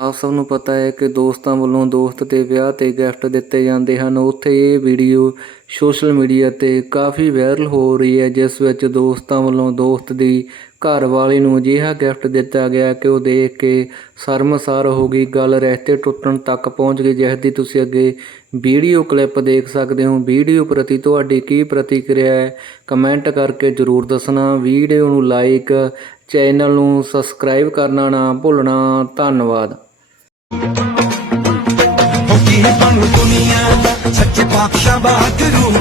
ਆਪ ਸਭ ਨੂੰ ਪਤਾ ਹੈ ਕਿ ਦੋਸਤਾਂ ਵੱਲੋਂ ਦੋਸਤ ਦੇ ਵਿਆਹ ਤੇ ਗਿਫਟ ਦਿੱਤੇ ਜਾਂਦੇ ਹਨ। ਉੱਥੇ ਇਹ ਵੀਡੀਓ ਸੋਸ਼ਲ ਮੀਡੀਆ ਤੇ ਕਾਫੀ ਵਾਇਰਲ ਹੋ ਰਹੀ ਹੈ, ਜਿਸ ਵਿੱਚ ਦੋਸਤਾਂ ਵੱਲੋਂ ਦੋਸਤ ਦੀ ਘਰ ਵਾਲੀ ਨੂੰ ਅਜਿਹਾ ਗਿਫਟ ਦਿੱਤਾ ਗਿਆ ਕਿ ਉਹ ਦੇਖ ਕੇ ਸ਼ਰਮਸਾਰ ਹੋ ਗਈ। ਗੱਲ ਰਹਿਤੇ ਟੁੱਟਣ ਤੱਕ ਪਹੁੰਚ ਗਈ, ਜਿਸ ਦੀ ਤੁਸੀਂ ਅੱਗੇ ਵੀਡੀਓ ਕਲਿੱਪ ਦੇਖ ਸਕਦੇ ਹੋ। ਵੀਡੀਓ ਪ੍ਰਤੀ ਤੁਹਾਡੀ ਕੀ ਪ੍ਰਤੀਕਿਰਿਆ ਹੈ, ਕਮੈਂਟ ਕਰਕੇ ਜਰੂਰ ਦੱਸਣਾ। ਵੀਡੀਓ ਨੂੰ ਲਾਈਕ, ਚੈਨਲ ਨੂੰ ਸਬਸਕ੍ਰਾਈਬ ਕਰਨਾ ਨਾ ਭੁੱਲਣਾ। ਧੰਨਵਾਦ। ਹੋ ਕੀ ਬਣੂ ਦੁਨੀਆ ਸੱਚੇ